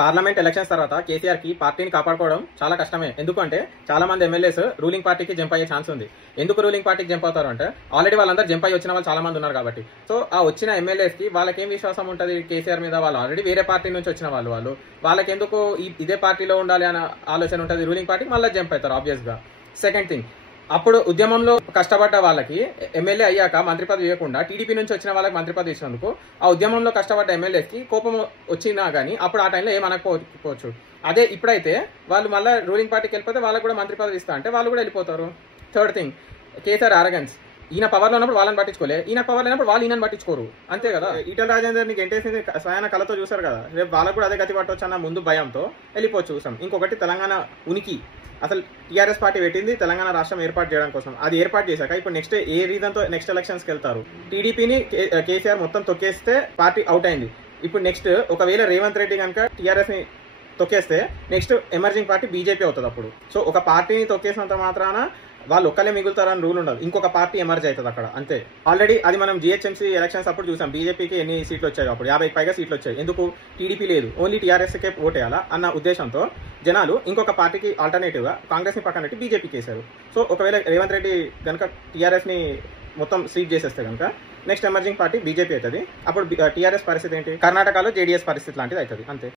Parliament elections తర్వాత కేసీఆర్ కి పార్టీని కాపాడుకోవడం చాలా కష్టమే. ఎందుకంటే చాలా మంది ఎమ్మెల్యేస్ రూలింగ్ పార్టీకి జంప్ అయ్యే ఛాన్స్ ఉంది. ఎందుకు రూలింగ్ పార్టీకి జంప్ అవుతారు అంటే ఆల్రెడీ వాళ్ళందరూ జంప్ అయ్యి వచ్చిన వాళ్ళు చాలా మంది ఉన్నారు కాబట్టి. సో ఆ వచ్చిన ఎమ్మెల్యేస్ కి వాళ్ళకేం విశ్వాసం ఉంటుంది కేసీఆర్ మీద? వాళ్ళు ఆల్రెడీ వేరే పార్టీ నుంచి వచ్చిన వాళ్ళకి ఎందుకు ఇదే పార్టీలో ఉండాలి అనే ఆలోచన ఉంటుంది. రూలింగ్ పార్టీకి మళ్ళీ జంప్ అవుతారు ఆబ్వియస్ గా. సెకండ్ థింగ్, అప్పుడు ఉద్యమంలో కష్టపడ్డ వాళ్ళకి ఎమ్మెల్యే అయ్యాక మంత్రి పదవి ఇవ్వకుండా టీడీపీ నుంచి వచ్చిన వాళ్ళకి మంత్రి పదవి ఇచ్చినందుకు ఆ ఉద్యమంలో కష్టపడ్డ ఎమ్మెల్యేకి కోపం వచ్చినా గానీ అప్పుడు ఆ టైంలో ఏమనకపోవచ్చు. అదే ఇప్పుడైతే వాళ్ళు మళ్ళీ రూలింగ్ పార్టీకి వెళ్ళిపోతే వాళ్ళకి కూడా మంత్రి పదవి ఇస్తా అంటే వాళ్ళు కూడా వెళ్ళిపోతారు. Third thing, KCR arrogance. ఈయన పవర్లో ఉన్నప్పుడు వాళ్ళని పట్టించుకోలే, ఈయన పవర్ లేనప్పుడు వాళ్ళు ఈయన పట్టించుకోరు. అంతే కదా. ఈటల రాజేందర్ నీకు ఎంటేసింది స్వయాన కళతో చూసారు కదా, రేపు వాళ్ళకు కూడా అదే గతి పట్టవచ్చు అన్న ముందు భయంతో వెళ్ళిపోవచ్చు చూసాం. ఇంకొకటి, తెలంగాణ ఉనికి అసలు టీఆర్ఎస్ పార్టీ పెట్టింది తెలంగాణ రాష్ట్రం ఏర్పాటు చేయడం కోసం. అది ఏర్పాటు చేశాక ఇప్పుడు నెక్స్ట్ ఏ రీజన్ తో నెక్స్ట్ ఎలక్షన్స్కి వెళ్తారు? టీడీపీని కేసీఆర్ మొత్తం తొక్కేస్తే పార్టీ అవుట్ అయింది. ఇప్పుడు నెక్స్ట్ ఒకవేళ రేవంత్ రెడ్డి కనుక టీఆర్ఎస్ ని తొక్కేస్తే నెక్స్ట్ ఎమర్జింగ్ పార్టీ బీజేపీ అవుతుంది అప్పుడు. సో ఒక పార్టీని తొక్కేసినంత మాత్రాన వాళ్ళు ఒక్కలే మిగులుతారని రూల్ ఉండదు, ఇంకొక పార్టీ ఎమర్జ్ అవుతుంది అక్కడ, అంతే. ఆల్రెడీ అది మనం జిహెచ్ఎంసీ ఎలక్షన్స్ అప్పుడు చూసాం. బీజేపీకి ఎన్ని సీట్లు వచ్చాయి అప్పుడు? 50కి పైగా సీట్లు వచ్చాయి. ఎందుకు? టీడీపీ లేదు, ఓన్లీ టీఆర్ఎస్కే ఓటేయాలా అన్న ఉద్దేశంతో జనాలు ఇంకొక పార్టీకి ఆల్టర్నేటివ్ గా కాంగ్రెస్ ని పక్కన పెట్టి బీజేపీకి వేశారు. సో ఒకవేళ రేవంత్ రెడ్డి కనుక టీఆర్ఎస్ ని మొత్తం స్వీప్ చేసేస్తే కనుక నెక్స్ట్ ఎమర్జింగ్ పార్టీ బీజేపీ అవుతుంది. అప్పుడు టీఆర్ఎస్ పరిస్థితి ఏంటి? కర్ణాటకలో జేడీఎస్ పరిస్థితి లాంటిది అవుతుంది, అంతే.